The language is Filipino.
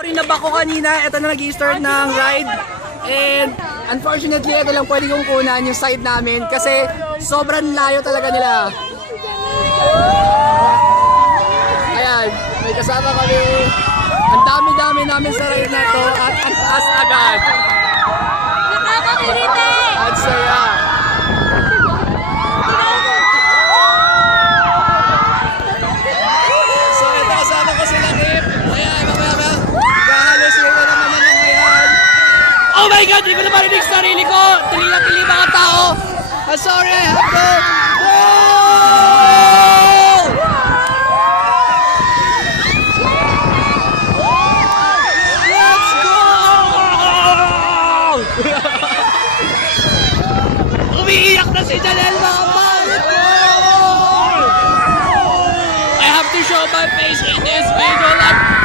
Sorry na ba ko kanina, ito na nag-i-start ng ride. And unfortunately, ito lang pwede kong kunan yung side namin kasi sobrang layo talaga nila. Ayan, may kasama kami. Ang dami-dami namin sa ride na to at ang taas agad. Nakakakiliti! At saya. So ito kasama ko sila Kip. Ayan, mamaya. Gahalos yung naman naman ngayon. Oh my God! Di ko na marinig sa sarili ko! Tili mga tao! I'm sorry, I have to... Let's go! Umiiyak na si Janelle, mga pangit ko! I have to show my face in this video.